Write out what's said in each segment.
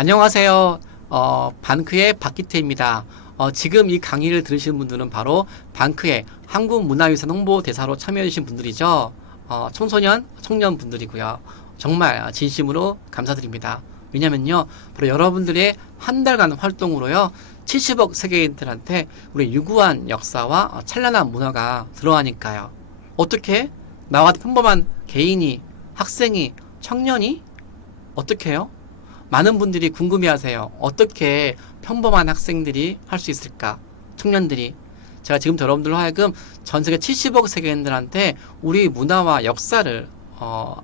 안녕하세요. 반크의 박기태입니다. 지금 이 강의를 들으시는 분들은 바로 반크의 한국문화유산 홍보대사로 참여해주신 분들이죠. 청소년, 청년분들이고요. 정말 진심으로 감사드립니다. 왜냐면요, 바로 여러분들의 한 달간 활동으로요, 70억 세계인들한테 우리 유구한 역사와 찬란한 문화가 들어가니까요. 어떻게? 나와 같은 평범한 개인이, 학생이, 청년이? 어떻게 해요? 많은 분들이 궁금해하세요. 어떻게 평범한 학생들이 할 수 있을까? 청년들이. 제가 지금 여러분들로 하여금 전 세계 70억 세계인들한테 우리 문화와 역사를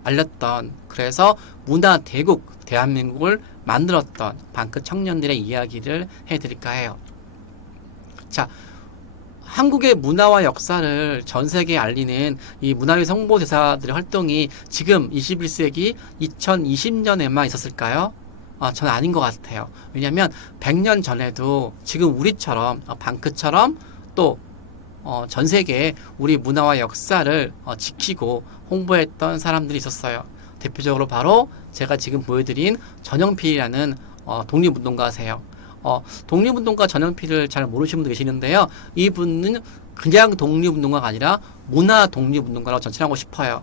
알렸던, 그래서 문화 대국 대한민국을 만들었던 반크 청년들의 이야기를 해드릴까 해요. 자, 한국의 문화와 역사를 전 세계에 알리는 이 문화유산 홍보대사들의 활동이 지금 21세기 2020년에만 있었을까요? 저는 아닌 것 같아요. 왜냐하면 100년 전에도 지금 우리처럼 반크처럼 또 전 세계에 우리 문화와 역사를 지키고 홍보했던 사람들이 있었어요. 대표적으로 바로 제가 지금 보여드린 전영필이라는 독립운동가세요. 독립운동가 전영필을 잘 모르시는 분도 계시는데요. 이분은 그냥 독립운동가가 아니라 문화 독립운동가라고 전칭하고 싶어요.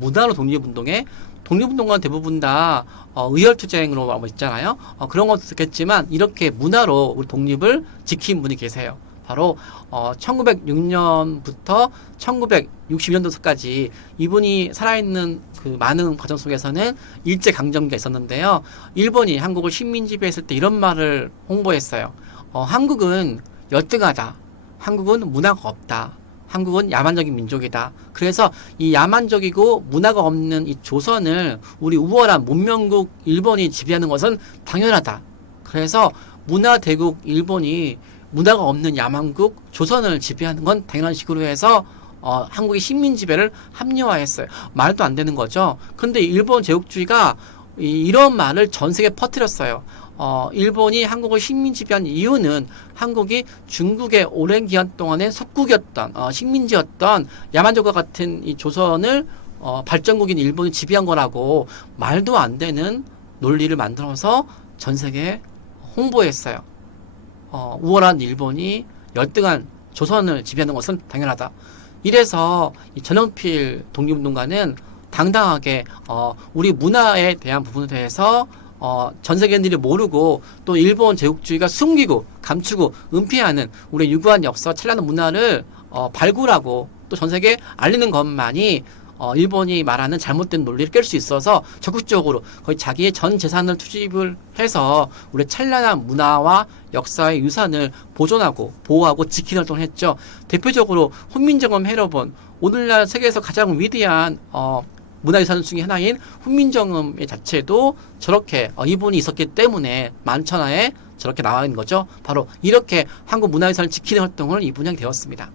문화로 독립운동에 독립운동가는 대부분 다 의열투쟁으로 하고 있잖아요. 그런 것도 있겠지만 이렇게 문화로 우리 독립을 지킨 분이 계세요. 바로 1906년부터 1960년도까지 이분이 살아있는 그 많은 과정 속에서는 일제강점기가 있었는데요. 일본이 한국을 식민지배했을 때 이런 말을 홍보했어요. 한국은 열등하다. 한국은 문화가 없다. 한국은 야만적인 민족이다. 그래서 이 야만적이고 문화가 없는 이 조선을 우리 우월한 문명국 일본이 지배하는 것은 당연하다. 그래서 문화대국 일본이 문화가 없는 야만국 조선을 지배하는 건 당연한 식으로 해서 한국의 식민지배를 합리화했어요. 말도 안 되는 거죠. 근데 일본 제국주의가 이런 말을 전 세계에 퍼뜨렸어요. 일본이 한국을 식민지배한 이유는 한국이 중국의 오랜 기간 동안의 속국이었던, 식민지였던 야만족과 같은 이 조선을 발전국인 일본이 지배한 거라고 말도 안 되는 논리를 만들어서 전 세계에 홍보했어요. 우월한 일본이 열등한 조선을 지배하는 것은 당연하다. 이래서 이 전영필 독립운동가는 당당하게 우리 문화에 대한 부분에 대해서 전 세계인들이 모르고 또 일본 제국주의가 숨기고 감추고 은폐하는 우리 유구한 역사 찬란한 문화를 발굴하고 또 전 세계에 알리는 것만이 일본이 말하는 잘못된 논리를 깰 수 있어서 적극적으로 거의 자기의 전 재산을 투입을 해서 우리 찬란한 문화와 역사의 유산을 보존하고 보호하고 지키는 활동을 했죠. 대표적으로 훈민정음 해로본, 오늘날 세계에서 가장 위대한 문화유산 중에 하나인 훈민정음의 자체도 저렇게 이분이 있었기 때문에 만천하에 저렇게 나와 있는 거죠. 바로 이렇게 한국 문화유산을 지키는 활동을 이분이 하게 되었습니다.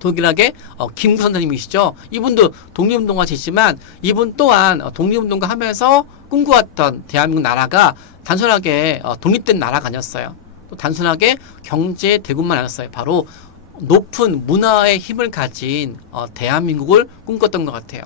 동일하게 김구 선생님이시죠. 이분도 독립운동가시지만 이분 또한 독립운동가 하면서 꿈꾸었던 대한민국 나라가 단순하게 독립된 나라가 아니었어요. 또 단순하게 경제 대국만 아니었어요. 바로 높은 문화의 힘을 가진 대한민국을 꿈꿨던 것 같아요.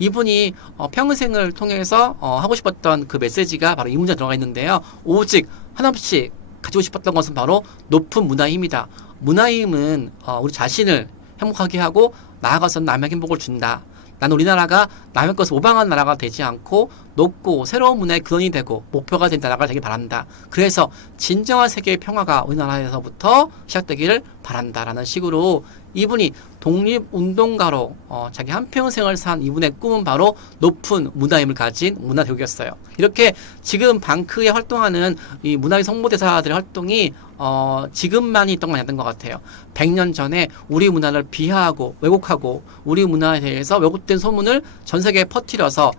이분이 평생을 통해서 하고 싶었던 그 메시지가 바로 이 문제에 들어가 있는데요. 오직 한없이 가지고 싶었던 것은 바로 높은 문화의 힘이다. 문화의 힘은 우리 자신을 행복하게 하고 나아가서 남의 행복을 준다. 난 우리나라가 남의 것을 모방하는 나라가 되지 않고 높고 새로운 문화의 근원이 되고 목표가 된 나라가 되길 바란다. 그래서 진정한 세계의 평화가 우리나라에서부터 시작되기를 바란다라는 식으로 이분이 독립운동가로 자기 한평생을 산 이분의 꿈은 바로 높은 문화임을 가진 문화대국이었어요. 이렇게 지금 반크에 활동하는 이 문화유산 홍보대사들의 활동이 지금만이 있던 건 아니었던 것 같아요. 100년 전에 우리 문화를 비하하고 왜곡하고 우리 문화에 대해서 왜곡된 소문을 전 세계에 퍼뜨려서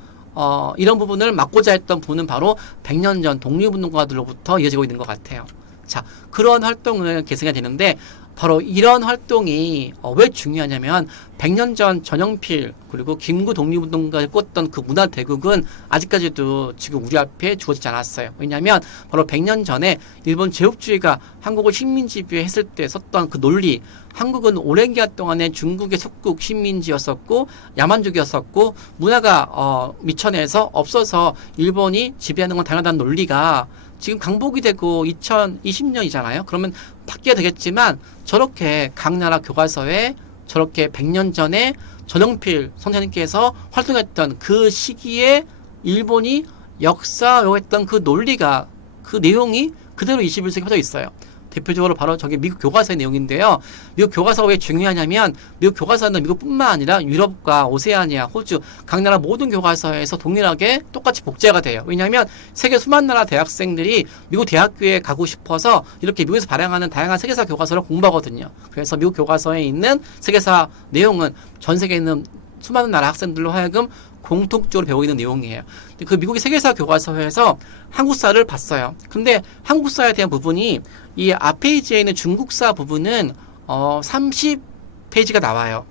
이런 부분을 막고자 했던 분은 바로 100년 전 독립운동가들로부터 이어지고 있는 것 같아요. 자, 그런 활동을 계승해야 되는데 바로 이런 활동이 왜 중요하냐면 100년 전 전영필 그리고 김구 독립운동가가 꿨던 그 문화대국은 아직까지도 지금 우리 앞에 주어지지 않았어요. 왜냐하면 바로 100년 전에 일본 제국주의가 한국을 식민지배했을 때 썼던 그 논리, 한국은 오랜 기간 동안에 중국의 속국 식민지였었고 야만족이었었고 문화가 미천에서 없어서 일본이 지배하는 건 당연하다는 논리가 지금 강복이 되고 2020년이잖아요. 그러면 바뀌어야 되겠지만 저렇게 각 나라 교과서에 저렇게 100년 전에 전영필 선생님께서 활동했던 그 시기에 일본이 역사했던 그 논리가 그 내용이 그대로 21세기에 퍼져 있어요. 대표적으로 바로 저게 미국 교과서의 내용인데요. 미국 교과서가 왜 중요하냐면 미국 교과서는 미국뿐만 아니라 유럽과 오세아니아, 호주 각 나라 모든 교과서에서 동일하게 똑같이 복제가 돼요. 왜냐하면 세계 수많은 나라 대학생들이 미국 대학교에 가고 싶어서 이렇게 미국에서 발행하는 다양한 세계사 교과서를 공부하거든요. 그래서 미국 교과서에 있는 세계사 내용은 전 세계에 있는 수많은 나라 학생들로 하여금 공통적으로 배우고 있는 내용이에요. 그 미국의 세계사 교과서에서 한국사를 봤어요. 근데 한국사에 대한 부분이 이 앞페이지에 있는 중국사 부분은 30페이지가 나와요.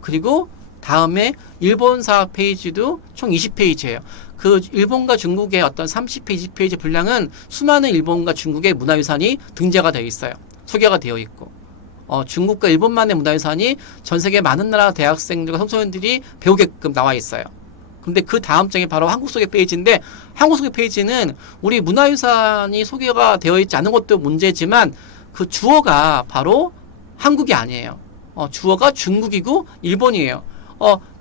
그리고 다음에 일본사 페이지도 총 20페이지예요. 그 일본과 중국의 어떤 30페이지, 20페이지 분량은 수많은 일본과 중국의 문화유산이 등재가 되어 있어요. 소개가 되어 있고. 중국과 일본만의 문화유산이 전 세계 많은 나라 대학생들과 청소년들이 배우게끔 나와 있어요. 근데 그 다음 장이 바로 한국 소개 페이지인데 한국 소개 페이지는 우리 문화유산이 소개가 되어 있지 않은 것도 문제지만 그 주어가 바로 한국이 아니에요. 주어가 중국이고 일본이에요.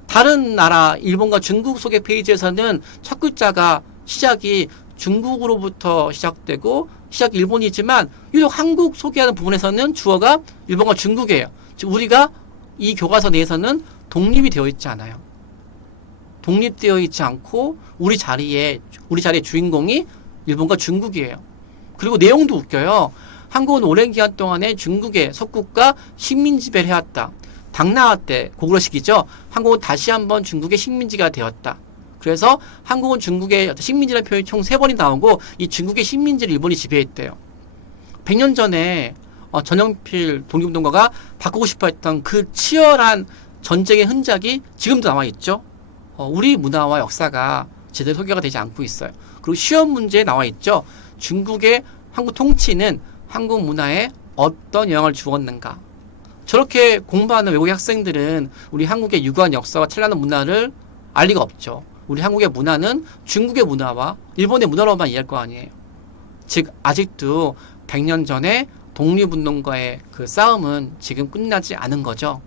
다른 나라 일본과 중국 소개 페이지에서는 첫 글자가 시작이 중국으로부터 시작되고 시작이 일본이지만 유독 한국 소개하는 부분에서는 주어가 일본과 중국이에요. 즉 우리가 이 교과서 내에서는 독립이 되어 있지 않아요. 독립되어 있지 않고 우리 자리에 주인공이 일본과 중국이에요. 그리고 내용도 웃겨요. 한국은 오랜 기간 동안에 중국의 속국과 식민지배를 해왔다. 당나라 때 고구려식이죠. 한국은 다시 한번 중국의 식민지가 되었다. 그래서 한국은 중국의 식민지라는 표현이 총 3번이 나오고 이 중국의 식민지를 일본이 지배했대요. 100년 전에 전영필 독립운동가가 바꾸고 싶어 했던 그 치열한 전쟁의 흔적이 지금도 남아있죠. 우리 문화와 역사가 제대로 소개가 되지 않고 있어요. 그리고 시험 문제에 나와 있죠. 중국의 한국 통치는 한국 문화에 어떤 영향을 주었는가. 저렇게 공부하는 외국의 학생들은 우리 한국의 유구한 역사와 찬란한 문화를 알 리가 없죠. 우리 한국의 문화는 중국의 문화와 일본의 문화로만 이해할 거 아니에요. 즉 아직도 100년 전에 독립운동가의 그 싸움은 지금 끝나지 않은 거죠.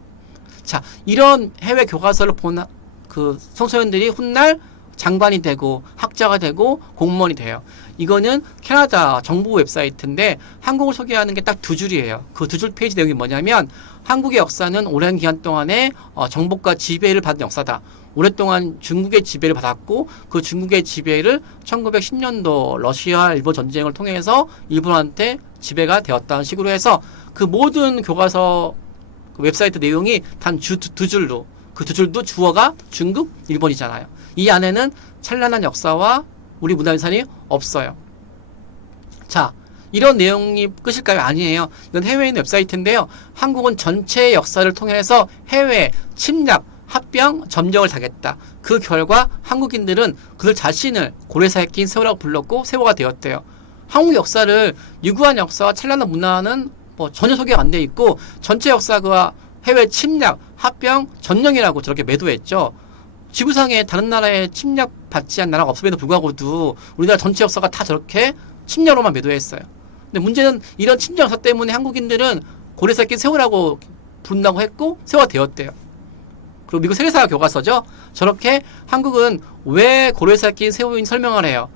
자, 이런 해외 교과서를 본 그 청소년들이 훗날 장관이 되고 학자가 되고 공무원이 돼요. 이거는 캐나다 정부 웹사이트인데 한국을 소개하는 게 딱 2줄이에요. 그 2줄 페이지 내용이 뭐냐면 한국의 역사는 오랜 기간 동안에 정복과 지배를 받은 역사다. 오랫동안 중국의 지배를 받았고 그 중국의 지배를 1910년도 러시아 일본 전쟁을 통해서 일본한테 지배가 되었다는 식으로 해서 그 모든 교과서 웹사이트 내용이 단 2줄로 그 2줄도 주어가 중국, 일본이잖아요. 이 안에는 찬란한 역사와 우리 문화유산이 없어요. 자, 이런 내용이 끝일까요? 아니에요. 이건 해외에 있는 웹사이트인데요. 한국은 전체의 역사를 통해서 해외 침략, 합병, 점령을 당했다. 그 결과 한국인들은 그들 자신을 고래사에 낀 세월이라고 불렀고 세월가 되었대요. 한국 역사를 유구한 역사와 찬란한 문화는 전혀 소개가 안 돼 있고 전체 역사가 해외 침략, 합병, 전령이라고 저렇게 매도했죠. 지구상에 다른 나라에 침략받지 않은 나라가 없음에도 불구하고도 우리나라 전체 역사가 다 저렇게 침략으로만 매도했어요. 근데 문제는 이런 침략 역사 때문에 한국인들은 고래사에 낀 세월이라고 부른다고 했고 세월가 되었대요. 그리고 미국 세계사 교과서죠. 저렇게 한국은 왜 고래사에 낀 세월인 설명을 해요.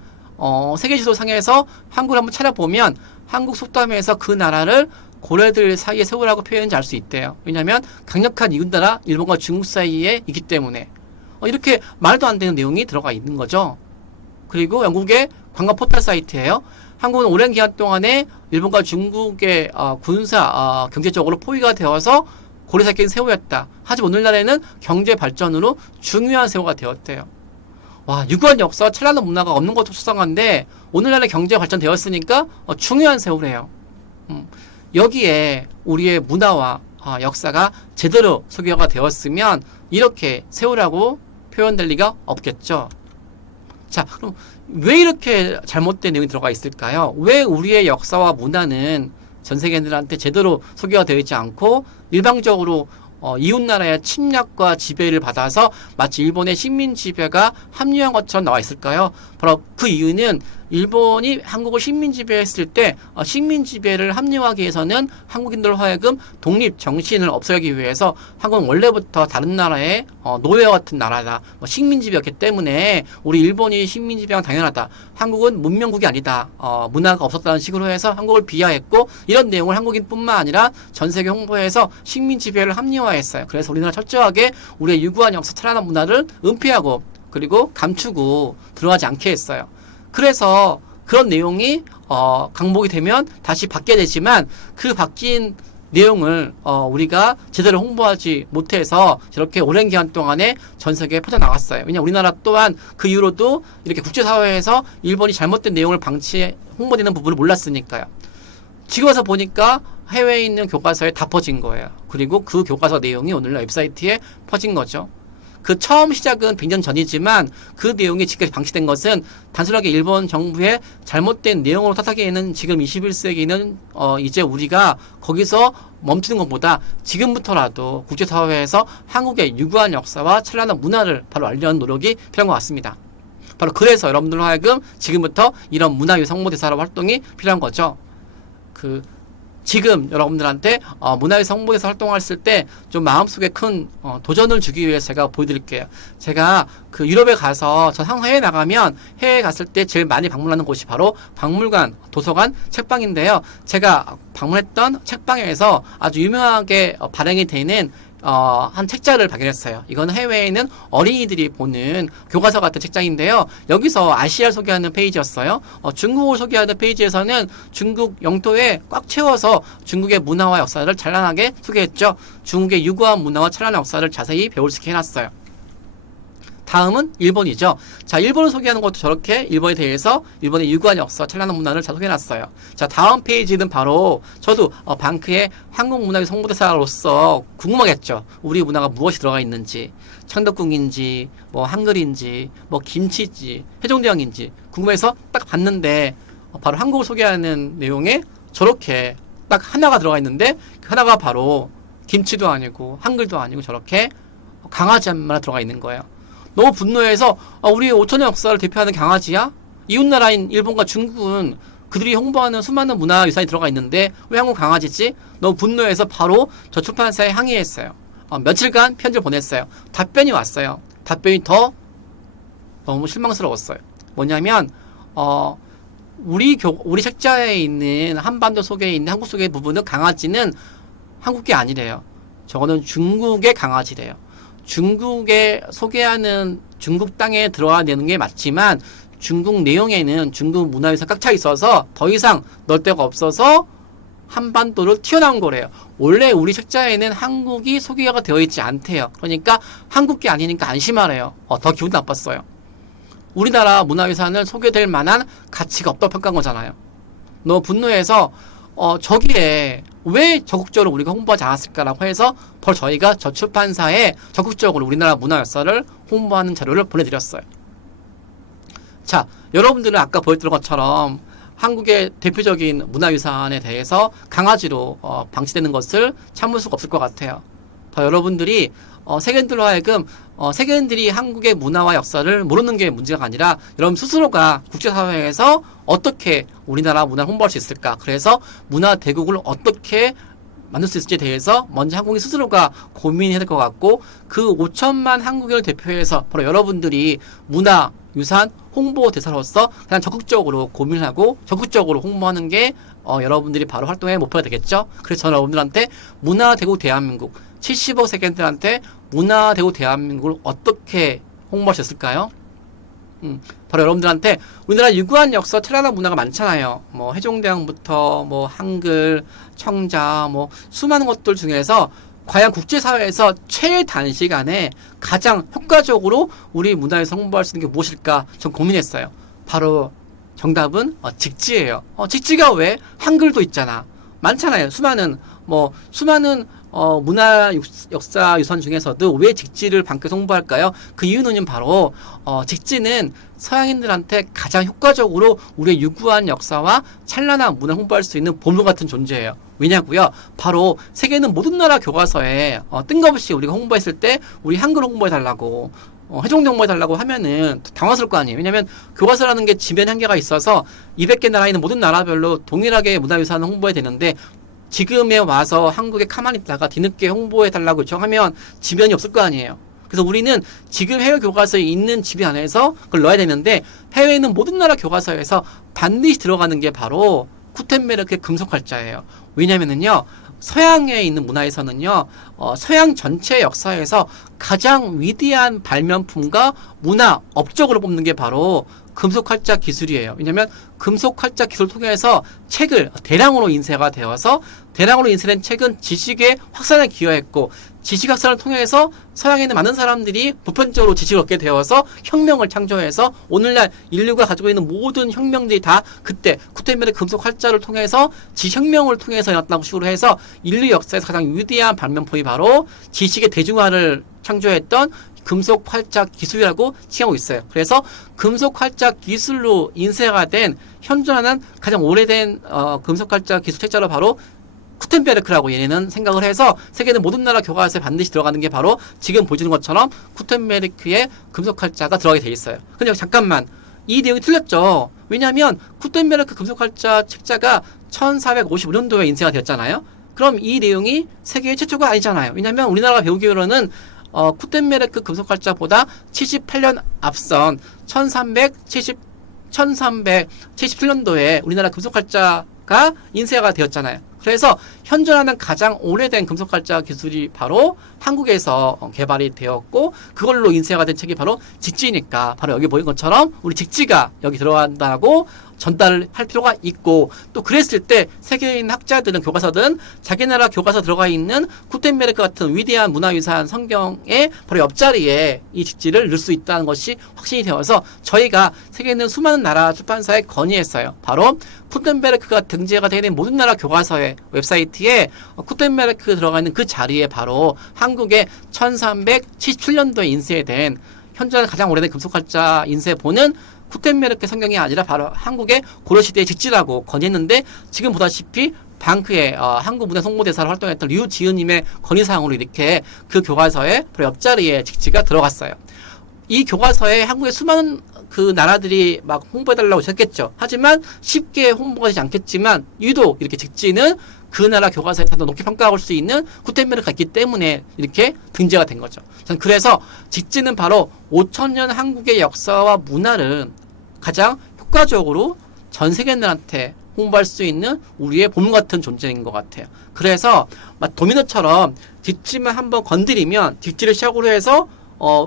세계지도상에서 한국을 한번 찾아보면 한국 속담에서 그 나라를 고래들 사이에 세우라고 표현인지 알 수 있대요. 왜냐하면 강력한 이웃나라 일본과 중국 사이에 있기 때문에 이렇게 말도 안 되는 내용이 들어가 있는 거죠. 그리고 영국의 관광 포털 사이트예요. 한국은 오랜 기간 동안에 일본과 중국의 군사 경제적으로 포위가 되어서 고래사에 낀 세우였다. 하지만 오늘날에는 경제 발전으로 중요한 세우가 되었대요. 와, 유구한 역사와 찬란한 문화가 없는 것도 수상한데 오늘날에 경제 발전되었으니까 중요한 세우래요. 여기에 우리의 문화와 역사가 제대로 소개가 되었으면 이렇게 세우라고 표현될 리가 없겠죠. 자, 그럼 왜 이렇게 잘못된 내용이 들어가 있을까요? 왜 우리의 역사와 문화는 전 세계인들한테 제대로 소개가 되어 있지 않고 일방적으로 이웃 나라의 침략과 지배를 받아서 마치 일본의 식민 지배가 합리화한 것처럼 나와 있을까요? 바로 그 이유는 일본이 한국을 식민 지배했을 때 식민 지배를 합리화하기 위해서는 한국인들 하여금 독립 정신을 없애기 위해서 한국은 원래부터 다른 나라의 노예와 같은 나라다. 식민 지배였기 때문에 우리 일본이 식민 지배가 당연하다. 한국은 문명국이 아니다. 문화가 없었다는 식으로 해서 한국을 비하했고 이런 내용을 한국인뿐만 아니라 전 세계 홍보해서 식민 지배를 합리화했어요. 그래서 우리나라 철저하게 우리의 유구한 역사 철학한 문화를 은폐하고 그리고 감추고 들어가지 않게 했어요. 그래서 그런 내용이 강복이 되면 다시 받게 되지만 그 바뀐 내용을 우리가 제대로 홍보하지 못해서 저렇게 오랜 기간 동안에 전 세계에 퍼져나갔어요. 왜냐하면 우리나라 또한 그 이후로도 이렇게 국제사회에서 일본이 잘못된 내용을 홍보되는 부분을 몰랐으니까요. 지금 와서 보니까 해외에 있는 교과서에 다 퍼진 거예요. 그리고 그 교과서 내용이 오늘날 웹사이트에 퍼진 거죠. 그 처음 시작은 100년 전이지만 그 내용이 지금까지 방치된 것은 단순하게 일본 정부의 잘못된 내용으로 탓하기에는 지금 21세기는 이제 우리가 거기서 멈추는 것보다 지금부터라도 국제사회에서 한국의 유구한 역사와 찬란한 문화를 바로 알려는 노력이 필요한 것 같습니다. 바로 그래서 여러분들로 하여금 지금부터 이런 문화유산 홍보대사라는 활동이 필요한 거죠. 지금 여러분들한테 문화유산 홍보대사 활동했을 때 좀 마음속에 큰 도전을 주기 위해서 제가 보여드릴게요. 제가 그 유럽에 가서 전 항상 해외에 나가면 해외에 갔을 때 제일 많이 방문하는 곳이 바로 박물관, 도서관, 책방인데요. 제가 방문했던 책방에서 아주 유명하게 발행이 되는 한 책자를 발견했어요. 이건 해외에 있는 어린이들이 보는 교과서 같은 책장인데요. 여기서 아시아를 소개하는 페이지였어요. 중국을 소개하는 페이지에서는 중국 영토에 꽉 채워서 중국의 문화와 역사를 찬란하게 소개했죠. 중국의 유구한 문화와 찬란한 역사를 자세히 배울 수 있게 해놨어요. 다음은 일본이죠. 자, 일본을 소개하는 것도 저렇게 일본에 대해서 일본의 유구한 역사, 찬란한 문화를 잘 소개해놨어요. 자, 다음 페이지는 바로 저도 방크의 한국 문화의 홍보대사로서 궁금하겠죠. 우리 문화가 무엇이 들어가 있는지, 창덕궁인지, 뭐 한글인지, 뭐 김치인지, 세종대왕인지 궁금해서 딱 봤는데 바로 한국을 소개하는 내용에 저렇게 딱 하나가 들어가 있는데 그 하나가 바로 김치도 아니고 한글도 아니고 저렇게 강아지 하나 들어가 있는 거예요. 너무 분노해서 우리 5천년 역사를 대표하는 강아지야? 이웃나라인 일본과 중국은 그들이 홍보하는 수많은 문화유산이 들어가 있는데 왜 한국 강아지지? 너무 분노해서 바로 저 출판사에 항의했어요. 며칠간 편지를 보냈어요. 답변이 왔어요. 답변이 더 너무 실망스러웠어요. 뭐냐면 우리 책자에 있는 한반도 속에 있는 한국 속의 부분은 강아지는 한국게 아니래요. 저거는 중국의 강아지래요. 중국에 소개하는 중국 땅에 들어가는 게 맞지만 중국 내용에는 중국 문화유산 꽉 차 있어서 더 이상 넣을 데가 없어서 한반도를 튀어나온 거래요. 원래 우리 책자에는 한국이 소개가 되어 있지 않대요. 그러니까 한국게 아니니까 안심하래요. 더 기분 나빴어요. 우리나라 문화유산을 소개될 만한 가치가 없다고 평가한 거잖아요. 너무 분노해서 저기에 왜 적극적으로 우리가 홍보하지 않았을까라고 해서 바로 저희가 저 출판사에 적극적으로 우리나라 문화 역사를 홍보하는 자료를 보내드렸어요. 자, 여러분들은 아까 보여드린 것처럼 한국의 대표적인 문화유산에 대해서 강아지로 방치되는 것을 참을 수가 없을 것 같아요. 더 여러분들이 세계인들로 하여금 세계인들이 한국의 문화와 역사를 모르는 게 문제가 아니라 여러분 스스로가 국제사회에서 어떻게 우리나라 문화를 홍보할 수 있을까. 그래서 문화 대국을 어떻게 만들 수 있을지에 대해서 먼저 한국인 스스로가 고민해야 될 것 같고 그 5천만 한국인을 대표해서 바로 여러분들이 문화, 유산, 홍보 대사로서 그냥 적극적으로 고민하고 적극적으로 홍보하는 게 여러분들이 바로 활동의 목표가 되겠죠. 그래서 저는 여러분들한테 문화 대국 대한민국 70억 세계인들한테 문화 대국 대한민국을 어떻게 홍보할 수 있을까요? 바로 여러분들한테 우리나라 유구한 역사, 찬란한 문화가 많잖아요. 뭐 해종대왕부터 뭐 한글, 청자, 뭐 수많은 것들 중에서 과연 국제사회에서 최단시간에 가장 효과적으로 우리 문화에서 홍보할 수 있는 게 무엇일까 전 고민했어요. 바로 정답은 직지예요. 직지가 왜? 한글도 있잖아. 많잖아요. 수많은 문화 역사 유산 중에서도 왜 직지를 방크에서 홍보할까요? 그 이유는 바로 직지는 서양인들한테 가장 효과적으로 우리의 유구한 역사와 찬란한 문화를 홍보할 수 있는 보물 같은 존재예요. 왜냐고요? 바로 세계는 모든 나라 교과서에 뜬금없이 우리가 홍보했을 때 우리 한글 홍보해달라고 해종 홍보해달라고 하면은 당황스러울 거 아니에요. 왜냐면 교과서라는 게 지변 한계가 있어서 200개 나라에 있는 모든 나라별로 동일하게 문화유산을 홍보해야 되는데 지금에 와서 한국에 가만히 있다가 뒤늦게 홍보해달라고 요청하면 지변이 없을 거 아니에요. 그래서 우리는 지금 해외 교과서에 있는 지변 안에서 그걸 넣어야 되는데 해외에 있는 모든 나라 교과서에서 반드시 들어가는 게 바로 구텐베르크의 금속활자예요. 왜냐면은요, 서양에 있는 문화에서는요, 서양 전체 역사에서 가장 위대한 발명품과 문화 업적으로 뽑는 게 바로 금속활자 기술이에요. 왜냐하면 금속활자 기술을 통해서 책을 대량으로 인쇄가 되어서 대량으로 인쇄된 책은 지식의 확산에 기여했고 지식 확산을 통해서 서양에 있는 많은 사람들이 보편적으로 지식을 얻게 되어서 혁명을 창조해서 오늘날 인류가 가지고 있는 모든 혁명들이 다 그때 구텐베르크 금속활자를 통해서 지혁명을 통해서 일어났다고 식으로 해서 인류 역사에서 가장 위대한 발명품이 바로 지식의 대중화를 창조했던 금속활자 기술이라고 칭하고 있어요. 그래서 금속활자 기술로 인쇄가 된 현존하는 가장 오래된 금속활자 기술 책자로 바로 구텐베르크라고 얘네는 생각을 해서 세계는 모든 나라 교과서에 반드시 들어가는 게 바로 지금 보여주는 것처럼 구텐베르크의 금속활자가 들어가게 돼 있어요. 근데 잠깐만, 이 내용이 틀렸죠. 왜냐하면 구텐베르크 금속활자 책자가 1455년도에 인쇄가 되었잖아요. 그럼 이 내용이 세계 최초가 아니잖아요. 왜냐하면 우리나라가 배우기로는 구텐베르크 금속활자보다 78년 앞선 1377년도에 우리나라 금속활자가 인쇄가 되었잖아요. 그래서 현존하는 가장 오래된 금속활자 기술이 바로 한국에서 개발이 되었고 그걸로 인쇄가 된 책이 바로 직지니까 바로 여기 보인 것처럼 우리 직지가 여기 들어간다고 전달을 할 필요가 있고 또 그랬을 때 세계에 있는 학자들은 교과서든 자기 나라 교과서 들어가 있는 구텐베르크 같은 위대한 문화유산 성경의 바로 옆자리에 이 직지를 넣을 수 있다는 것이 확신이 되어서 저희가 세계에 있는 수많은 나라 출판사에 건의했어요. 바로 구텐베르크가 등재가 되는 모든 나라 교과서의 웹사이트에 구텐베르크 들어가 있는 그 자리에 바로 한국의 1377년도에 인쇄된 현존하는 가장 오래된 금속활자 인쇄본은 구텐베르크 성경이 아니라 바로 한국의 고려시대의 직지라고 건의했는데 지금 보다시피 방크의 한국문화 홍보대사로 활동했던 류지은님의 건의사항으로 이렇게 그 교과서에 바로 옆자리에 직지가 들어갔어요. 이 교과서에 한국의 수많은 그 나라들이 막 홍보해달라고 했겠죠. 하지만 쉽게 홍보가 되지 않겠지만 유독 이렇게 직지는 그 나라 교과서에 더 높게 평가할 수 있는 구텐베르크가 있기 때문에 이렇게 등재가 된 거죠. 그래서 직지는 바로 5000년 한국의 역사와 문화를 가장 효과적으로 전 세계인들한테 홍보할 수 있는 우리의 보물 같은 존재인 것 같아요. 그래서 막 도미노처럼 직지만 한번 건드리면 직지를 시작으로 해서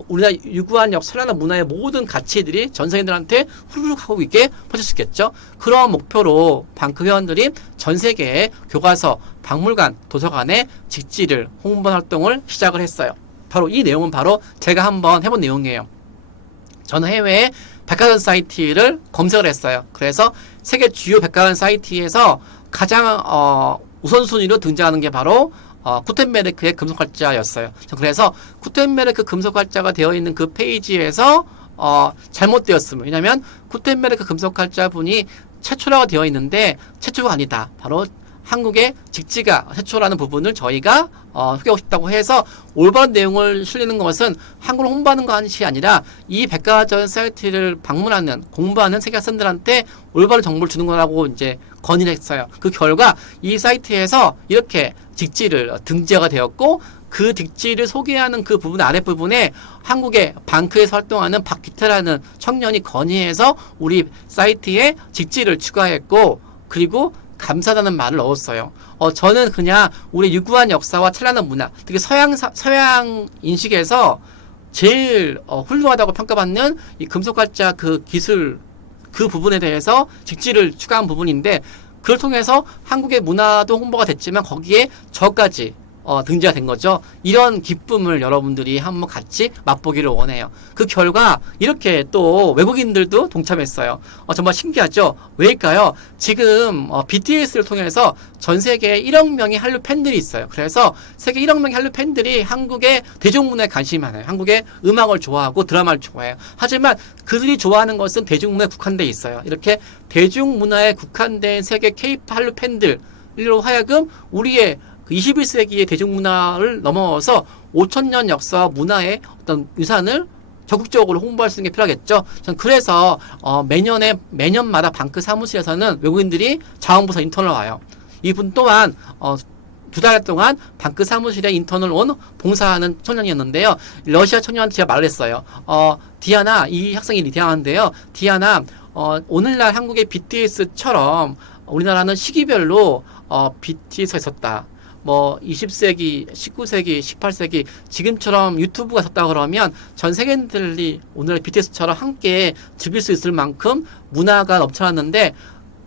우리나라 유구한 역사나 문화의 모든 가치들이 전 세계인들한테 후루룩 하고 있게 퍼질 수 있겠죠. 그런 목표로 방크 회원들이 전 세계의 교과서, 박물관, 도서관에 직지를 홍보 활동을 시작을 했어요. 바로 이 내용은 바로 제가 한번 해본 내용이에요. 저는 해외에 백과사전 사이트를 검색을 했어요. 그래서 세계 주요 백과사전 사이트에서 가장 우선순위로 등장하는 게 바로 구텐베르크의 금속활자였어요. 그래서 구텐베르크 금속활자가 되어 있는 그 페이지에서 잘못되었습니다. 왜냐하면 구텐베르크 금속활자 분이 최초라고 되어 있는데 최초가 아니다. 바로 한국의 직지가 최초라는 부분을 저희가 소개하고 싶다고 해서 올바른 내용을 실리는 것은 한국을 홍보하는 것이 아니라 이 백과사전 사이트를 방문하는 공부하는 세계 학생들한테 올바른 정보를 주는 거라고 이제 건의를 했어요. 그 결과 이 사이트에서 이렇게 직지를 등재가 되었고 그 직지를 소개하는 그 부분 아랫부분에 한국의 방크에서 활동하는 박기태라는 청년이 건의해서 우리 사이트에 직지를 추가했고 그리고 감사하다는 말을 넣었어요. 저는 그냥 우리 유구한 역사와 찬란한 문화, 특히 서양 인식에서 제일 훌륭하다고 평가받는 이 금속활자 그 기술 그 부분에 대해서 직지를 추가한 부분인데 그걸 통해서 한국의 문화도 홍보가 됐지만 거기에 저까지 등재가 된 거죠. 이런 기쁨을 여러분들이 한번 같이 맛보기를 원해요. 그 결과 이렇게 또 외국인들도 동참했어요. 정말 신기하죠? 왜일까요? 지금 BTS를 통해서 전 세계에 1억 명의 한류 팬들이 있어요. 그래서 세계 1억 명의 한류 팬들이 한국의 대중문화에 관심이 많아요. 한국의 음악을 좋아하고 드라마를 좋아해요. 하지만 그들이 좋아하는 것은 대중문화에 국한되어 있어요. 이렇게 대중문화에 국한된 세계 K-pop 한류 팬들로 하여금 우리의 21세기의 대중문화를 넘어서 5,000년 역사와 문화의 어떤 유산을 적극적으로 홍보할 수 있는 게 필요하겠죠. 전 그래서 매년마다 방크 사무실에서는 외국인들이 자원부서 인턴을 와요. 이분 또한 2달 동안 방크 사무실에 인턴을 온 봉사하는 청년이었는데요. 러시아 청년한테 제가 말을 했어요. 디아나, 이 학생이 디아나인데요. 디아나, 오늘날 한국의 BTS처럼 우리나라는 시기별로 BTS가 있었다. 20세기, 19세기, 18세기 지금처럼 유튜브가 섰다 그러면 전 세계인들이 오늘 BTS처럼 함께 즐길 수 있을 만큼 문화가 넘쳐났는데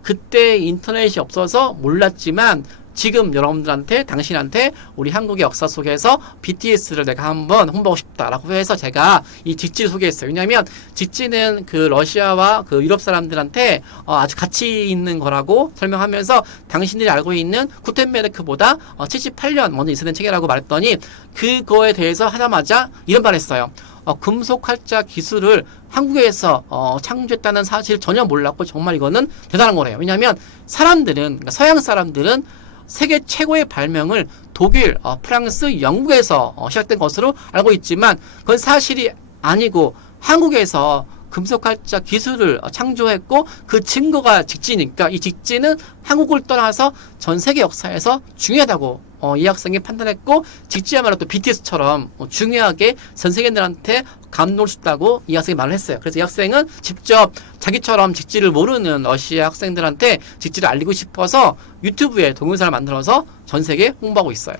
그때 인터넷이 없어서 몰랐지만 지금 여러분들한테 당신한테 우리 한국의 역사 속에서 BTS를 내가 한번 홍보하고 싶다라고 해서 제가 이 직지를 소개했어요. 왜냐하면 직지는 그 러시아와 그 유럽 사람들한테 아주 가치 있는 거라고 설명하면서 당신들이 알고 있는 구텐베르크보다 78년 먼저 있었던 책이라고 말했더니 그거에 대해서 하자마자 이런 말을 했어요. 금속 활자 기술을 한국에서 창조했다는 사실 전혀 몰랐고 정말 이거는 대단한 거래요. 왜냐하면 그러니까 서양 사람들은 세계 최고의 발명을 독일, 프랑스, 영국에서 시작된 것으로 알고 있지만 그건 사실이 아니고 한국에서 금속활자 기술을 창조했고 그 증거가 직지니까 이 직지는 한국을 떠나서 전 세계 역사에서 중요하다고 이 학생이 판단했고 직지야말로 또 BTS처럼 중요하게 전 세계인들한테 감동을 줬다고 이 학생이 말을 했어요. 그래서 이 학생은 직접 자기처럼 직지를 모르는 러시아 학생들한테 직지를 알리고 싶어서 유튜브에 동영상을 만들어서 전 세계에 홍보하고 있어요.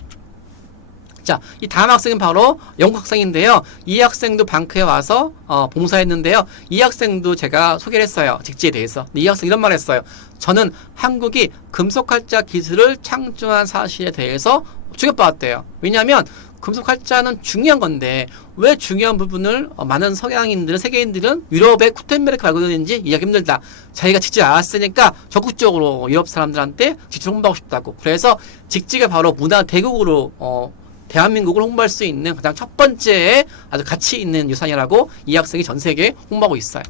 자, 이 다음 학생은 바로 영국 학생인데요. 이 학생도 방크에 와서 봉사했는데요. 이 학생도 제가 소개를 했어요. 직지에 대해서. 이 학생 이런 말을 했어요. 저는 한국이 금속활자 기술을 창조한 사실에 대해서 충격받았대요. 왜냐하면 금속활자는 중요한 건데 왜 중요한 부분을 많은 서양인들은 세계인들은 유럽의 구텐베르크 알고 있는지 이해하기 힘들다. 자기가 직접 알았으니까 적극적으로 유럽 사람들한테 직접 홍보하고 싶다고. 그래서 직지가 바로 문화 대국으로 대한민국을 홍보할 수 있는 가장 첫 번째 아주 가치 있는 유산이라고 이 학생이 전 세계에 홍보하고 있어요.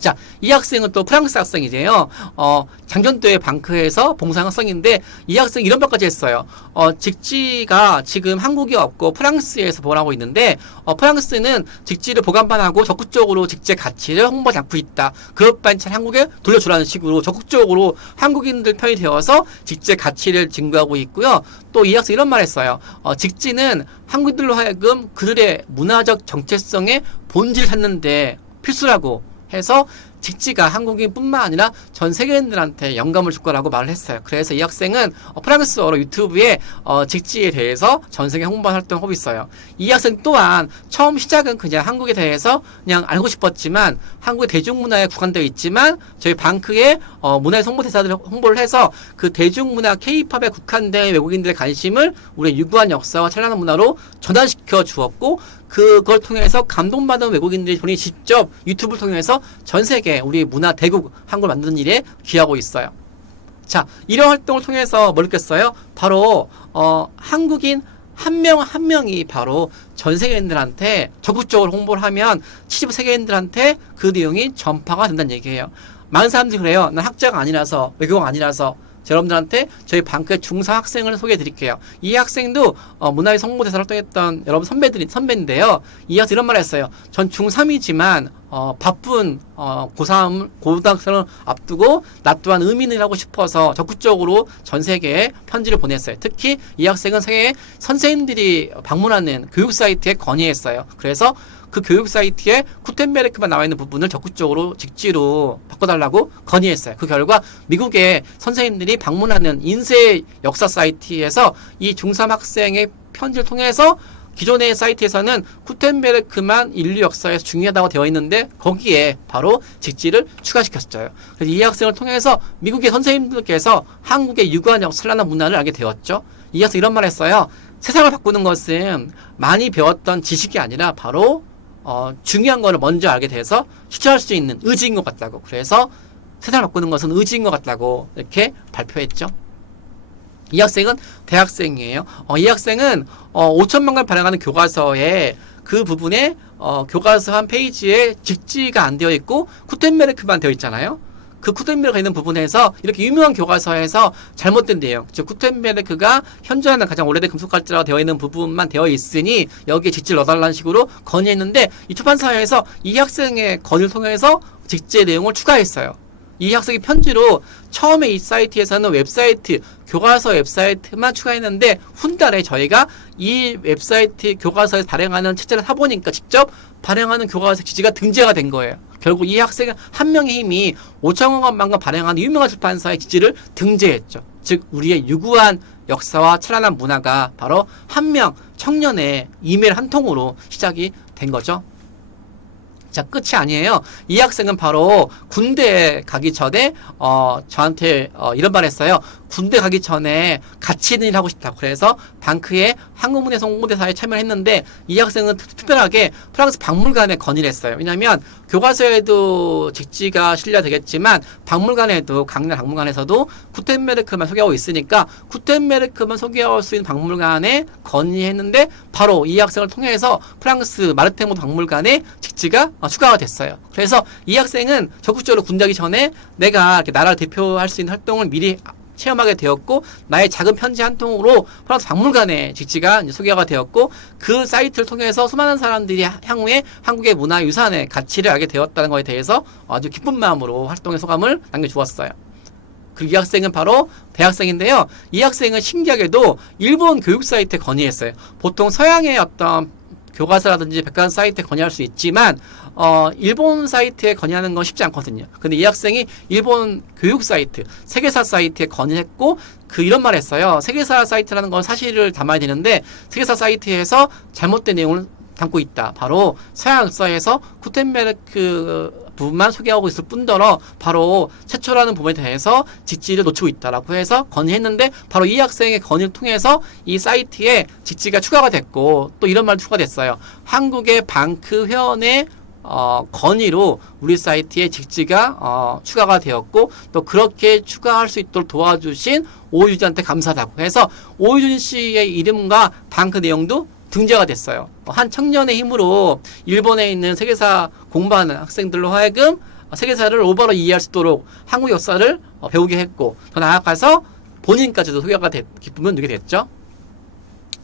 자, 이 학생은 또 프랑스 학생이세요. 장전도의 방크에서 봉사한 학생인데 이 학생이 이런 말까지 했어요. 직지가 지금 한국이 없고 프랑스에서 보관하고 있는데 프랑스는 직지를 보관만 하고 적극적으로 직지의 가치를 홍보하지 않고 있다. 그것 반찬 한국에 돌려주라는 식으로 적극적으로 한국인들 편이 되어서 직지의 가치를 증거하고 있고요. 또 이 학생이 이런 말 했어요. 직지는 한국인들로 하여금 그들의 문화적 정체성의 본질을 찾는데 필수라고 해서 직지가 한국인뿐만 아니라 전 세계인들한테 영감을 줄 거라고 말을 했어요. 그래서 이 학생은 프랑스어로 유튜브에 직지에 대해서 전 세계 홍보 활동을 하고 있어요. 이 학생 또한 처음 시작은 그냥 한국에 대해서 그냥 알고 싶었지만 한국의 대중문화에 국한되어 있지만 저희 방크의 문화의 홍보대사들 홍보를 해서 그 대중문화 K-팝에 국한된 외국인들의 관심을 우리의 유구한 역사와 찬란한 문화로 전환시켜 주었고 그걸 통해서 감동받은 외국인들이 본인이 직접 유튜브를 통해서 전 세계 우리 문화 대국 한국을 만드는 일에 기여하고 있어요. 자, 이런 활동을 통해서 뭘 느꼈어요? 바로 한국인 한 명 한 명이 바로 전 세계인들한테 적극적으로 홍보를 하면 70 세계인들한테 그 내용이 전파가 된다는 얘기예요. 많은 사람들이 그래요. 난 학자가 아니라서 외교가 아니라서 여러분들한테 저희 방크의 중4 학생을 소개해 드릴게요. 이 학생도 문화의 홍보대사를 활동했던 여러분 선배인데요. 이 학생 이런 말을 했어요. 전 중3이지만 바쁜 고3 고등학생을 앞두고 나 또한 의민을 하고 싶어서 적극적으로 전 세계에 편지를 보냈어요. 특히 이 학생은 세계 선생님들이 방문하는 교육 사이트에 건의했어요. 그래서 그 교육 사이트에 구텐베르크만 나와 있는 부분을 적극적으로 직지로 바꿔달라고 건의했어요. 그 결과 미국의 선생님들이 방문하는 인쇄 역사 사이트에서 이 중3 학생의 편지를 통해서 기존의 사이트에서는 구텐베르크만 인류 역사에서 중요하다고 되어 있는데 거기에 바로 직지를 추가시켰어요. 그래서 이 학생을 통해서 미국의 선생님들께서 한국의 유구한 찬란한 문화를 알게 되었죠. 이 학생 이런 말 했어요. 세상을 바꾸는 것은 많이 배웠던 지식이 아니라 바로 중요한 거를 먼저 알게 돼서 실천할 수 있는 의지인 것 같다고. 그래서 세상을 바꾸는 것은 의지인 것 같다고 이렇게 발표했죠. 이 학생은 대학생이에요. 이 학생은 5천만 걸 발행하는 교과서에 그 부분에 교과서 한 페이지에 직지가 안 되어 있고 구텐베르크만 되어 있잖아요. 그 구텐베르크가 있는 부분에서 이렇게 유명한 교과서에서 잘못된 내용, 즉 구텐베르크가 현존하는 가장 오래된 금속갈대라고 되어 있는 부분만 되어 있으니 여기에 직지를 넣어달라는 식으로 건의했는데 이 출판사에서 이 학생의 건의를 통해서 직지의 내용을 추가했어요. 이 학생이 편지로 처음에 이 사이트에서는 웹사이트, 교과서 웹사이트만 추가했는데 훗날에 저희가 이 웹사이트 교과서에서 발행하는 책자를 사보니까 직접 발행하는 교과서 지지가 등재가 된 거예요. 결국 이 학생 한 명의 힘이 5천만 권 발행하는 유명한 출판사의 지지를 등재했죠. 즉 우리의 유구한 역사와 찬란한 문화가 바로 한 명 청년의 이메일 한 통으로 시작이 된 거죠. 자, 끝이 아니에요. 이 학생은 바로 군대에 가기 전에 저한테 이런 말 했어요. 군대 가기 전에 가치 있는 일 하고 싶다고. 그래서 방크의 한국문예성 홍보대사에 참여를 했는데 이 학생은 특별하게 프랑스 박물관에 건의를 했어요. 왜냐하면 교과서에도 직지가 실려 되겠지만 박물관에도 강남 박물관에서도 구텐베르크만 소개하고 있으니까 구텐베르크만 소개할 수 있는 박물관에 건의했는데 바로 이 학생을 통해서 프랑스 마르테모 박물관에 직지가 추가가 됐어요. 그래서 이 학생은 적극적으로 군대 가기 전에 내가 이렇게 나라를 대표할 수 있는 활동을 미리 체험하게 되었고 나의 작은 편지 한 통으로 프랑스 박물관에 직지가 이제 소개가 되었고 그 사이트를 통해서 수많은 사람들이 향후에 한국의 문화유산의 가치를 알게 되었다는 것에 대해서 아주 기쁜 마음으로 활동의 소감을 남겨주었어요. 그리고 이 학생은 바로 대학생인데요. 이 학생은 신기하게도 일본 교육 사이트에 건의했어요. 보통 서양의 어떤 교과서라든지 백과사 사이트에 건의할 수 있지만 일본 사이트에 건의하는 건 쉽지 않거든요. 근데 이 학생이 일본 교육 사이트, 세계사 사이트에 건의했고 이런 말 했어요. 세계사 사이트라는 건 사실을 담아야 되는데 세계사 사이트에서 잘못된 내용을 담고 있다. 바로 서양 역사에서 구텐베르크 부분만 소개하고 있을 뿐더러 바로 최초라는 부분에 대해서 직지를 놓치고 있다라고 해서 건의했는데 바로 이 학생의 건의를 통해서 이 사이트에 직지가 추가가 됐고 또 이런 말도 추가됐어요. 한국의 방크 회원의 건의로 우리 사이트에 직지가 추가가 되었고 또 그렇게 추가할 수 있도록 도와주신 오유진한테 감사하다고 해서 오유진 씨의 이름과 방크 내용도 등재가 됐어요. 한 청년의 힘으로 일본에 있는 세계사 공부하는 학생들로 하여금 세계사를 올바로 이해할 수 있도록 한국 역사를 배우게 했고 더 나아가서 본인까지도 소개가 기쁨을 누리게 됐죠.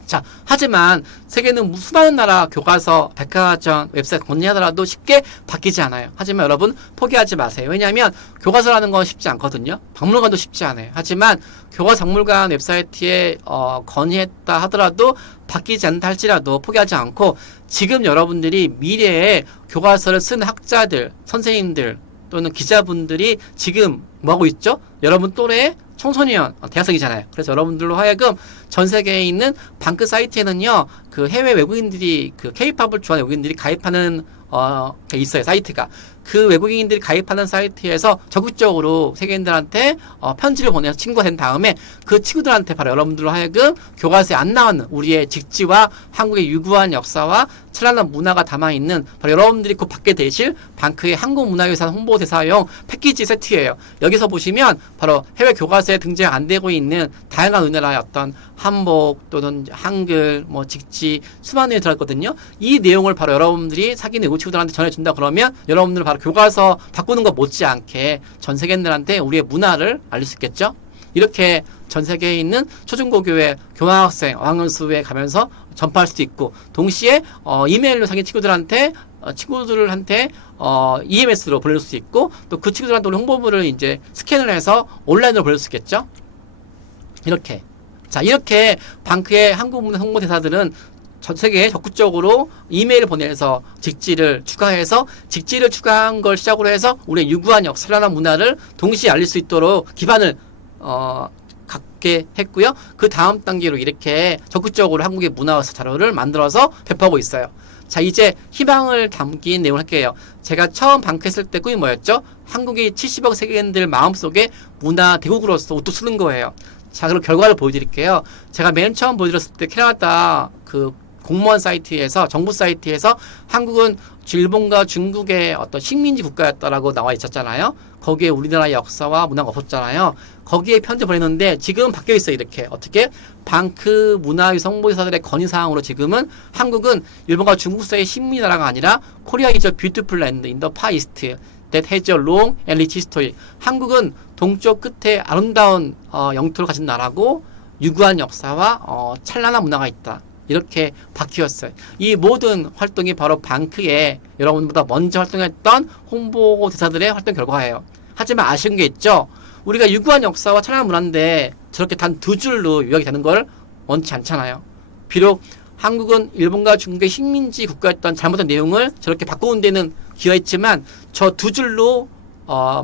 자, 하지만 세계는 수많은 나라 교과서, 백화점, 웹사이트 건의하더라도 쉽게 바뀌지 않아요. 하지만 여러분 포기하지 마세요. 왜냐하면 교과서라는 건 쉽지 않거든요. 박물관도 쉽지 않아요. 하지만 교과서 박물관 웹사이트에 건의했다 하더라도 바뀌지 않다 할지라도 포기하지 않고 지금 여러분들이 미래에 교과서를 쓰는 학자들, 선생님들 또는 기자분들이 지금 뭐하고 있죠? 여러분 또래 청소년, 대학생이잖아요. 그래서 여러분들로 하여금 전 세계에 있는 방크 사이트에는요, 해외 외국인들이, K-팝을 좋아하는 외국인들이 가입하는, 있어요, 사이트가. 그 외국인들이 가입하는 사이트에서 적극적으로 세계인들한테 편지를 보내서 친구가 된 다음에 그 친구들한테 바로 여러분들로 하여금 교과서에 안 나오는 우리의 직지와 한국의 유구한 역사와 찬란한 문화가 담아있는 바로 여러분들이 곧 받게 되실 방크의 한국문화유산 홍보대사용 패키지 세트예요. 여기서 보시면 바로 해외 교과서에 등재가 안 되고 있는 다양한 우리나라의 어떤 한복 또는 한글, 직지 수많은 내용이 들어있거든요. 이 내용을 바로 여러분들이 사귀는 외국 친구들한테 전해준다 그러면 여러분들 바로 교과서 바꾸는 것 못지않게 전 세계인들한테 우리의 문화를 알릴 수 있겠죠. 이렇게 전 세계에 있는 초중고교의 교환학생 어학연수에 가면서 전파할 수도 있고 동시에 이메일로 사귄 친구들한테 EMS로 보낼 수 있고 또 그 친구들한테 우리 홍보물을 이제 스캔을 해서 온라인으로 보낼 수 있겠죠. 이렇게 방크의 한국문화 홍보대사들은 전 세계에 적극적으로 이메일을 보내서 직지를 추가한 걸 시작으로 해서 우리의 유구한 역사나 문화를 동시에 알릴 수 있도록 기반을 얻게 했고요. 그 다음 단계로 이렇게 적극적으로 한국의 문화유산 자료를 만들어서 배포하고 있어요. 자, 이제 희망을 담긴 내용을 할게요. 제가 처음 방크했을 때 꿈이 뭐였죠? 한국이 70억 세계인들 마음속에 문화 대국으로서 우뚝 서는 거예요. 자, 그럼 결과를 보여드릴게요. 제가 맨 처음 보여드렸을 때 캐나다 그 공무원 사이트에서, 정부 사이트에서 한국은 일본과 중국의 어떤 식민지 국가였다라고 나와 있었잖아요. 거기에 우리나라의 역사와 문화가 없었잖아요. 거기에 편지 보냈는데 지금 바뀌어 있어요. 이렇게 어떻게 방크 문화유산 홍보대사들의 건의사항으로 지금은 한국은 일본과 중국 사이의 식민지 나라가 아니라 코리아 is a beautiful land in the far east that has a long and rich history. 한국은 동쪽 끝에 아름다운 영토를 가진 나라고 유구한 역사와 찬란한 문화가 있다. 이렇게 바뀌었어요. 이 모든 활동이 바로 방크에 여러분보다 먼저 활동했던 홍보대사들의 활동 결과예요. 하지만 아쉬운 게 있죠. 우리가 유구한 역사와 찬란한 문화인데 저렇게 단 두 줄로 요약이 되는 걸 원치 않잖아요. 비록 한국은 일본과 중국의 식민지 국가였던 잘못된 내용을 저렇게 바꾸는 데는 기여했지만 저 두 줄로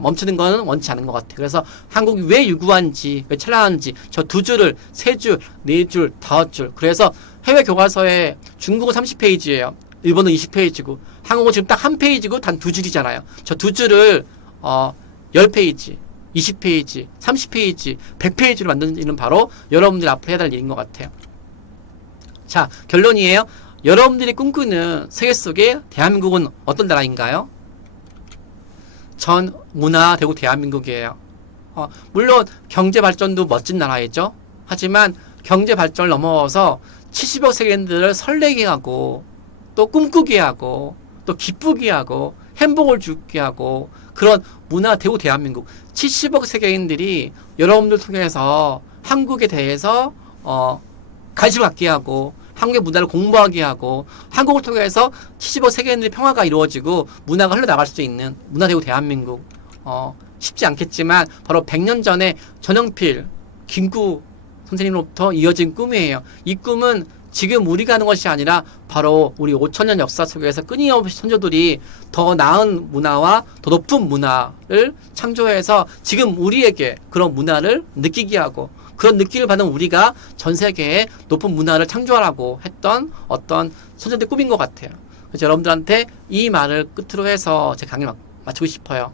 멈추는 거는 원치 않은 것 같아요. 그래서 한국이 왜 유구한지, 왜 찬란한지 저 두 줄을 세 줄, 네 줄, 다섯 줄. 그래서 해외 교과서에 중국은 30페이지예요. 일본은 20페이지고 한국은 지금 딱 한 페이지고 단 두 줄이잖아요. 저 두 줄을 10페이지, 20페이지, 30페이지, 100페이지로 만드는 일은 바로 여러분들이 앞으로 해야 될 일인 것 같아요. 자, 결론이에요. 여러분들이 꿈꾸는 세계 속에 대한민국은 어떤 나라인가요? 전 문화 대국 대한민국이에요. 물론 경제 발전도 멋진 나라이죠. 하지만 경제 발전을 넘어서 70억 세계인들을 설레게 하고 또 꿈꾸게 하고 또 기쁘게 하고 행복을 주게 하고 그런 문화 대국 대한민국 70억 세계인들이 여러분들 통해서 한국에 대해서 관심을 갖게 하고 한국의 문화를 공부하게 하고 한국을 통해서 70억 세계인들의 평화가 이루어지고 문화가 흘러나갈 수 있는 문화 대국 대한민국 쉽지 않겠지만 바로 100년 전에 전영필, 김구 선생님으로부터 이어진 꿈이에요. 이 꿈은 지금 우리가 하는 것이 아니라 바로 우리 5천년 역사 속에서 끊임없이 선조들이 더 나은 문화와 더 높은 문화를 창조해서 지금 우리에게 그런 문화를 느끼게 하고 그런 느낌을 받는 우리가 전 세계에 높은 문화를 창조하라고 했던 어떤 선조들의 꿈인 것 같아요. 그래서 여러분들한테 이 말을 끝으로 해서 제 강의를 마치고 싶어요.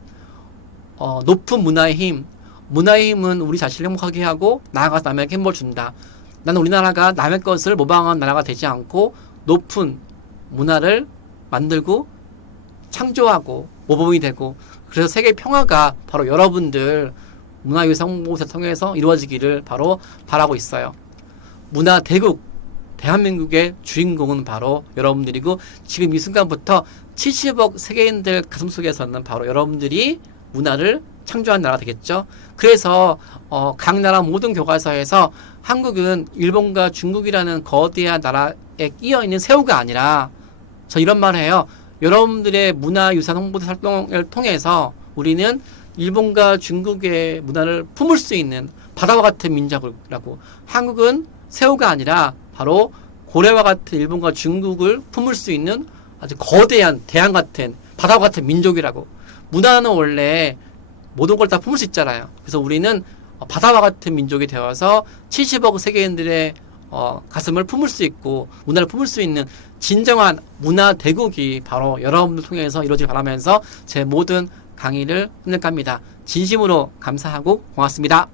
높은 문화의 힘. 문화의 힘은 우리 자신을 행복하게 하고 나아가서 남에게 행복을 준다. 나는 우리나라가 남의 것을 모방하는 나라가 되지 않고 높은 문화를 만들고 창조하고 모범이 되고 그래서 세계 평화가 바로 여러분들 문화유산 홍보를 통해서 이루어지기를 바로 바라고 있어요. 문화 대국 대한민국의 주인공은 바로 여러분들이고 지금 이 순간부터 70억 세계인들 가슴속에서는 바로 여러분들이 문화를 창조한 나라가 되겠죠. 그래서 각 나라 모든 교과서에서 한국은 일본과 중국이라는 거대한 나라에 끼어있는 새우가 아니라 저 이런 말을 해요. 여러분들의 문화유산 홍보대 활동을 통해서 우리는 일본과 중국의 문화를 품을 수 있는 바다와 같은 민족이라고. 한국은 새우가 아니라 바로 고래와 같은 일본과 중국을 품을 수 있는 아주 거대한 대양 같은 바다와 같은 민족이라고. 문화는 원래 모든 걸 다 품을 수 있잖아요. 그래서 우리는 바다와 같은 민족이 되어서 70억 세계인들의 가슴을 품을 수 있고 문화를 품을 수 있는 진정한 문화 대국이 바로 여러분들 통해서 이루어지길 바라면서 제 모든 강의를 끝낼까 합니다. 진심으로 감사하고 고맙습니다.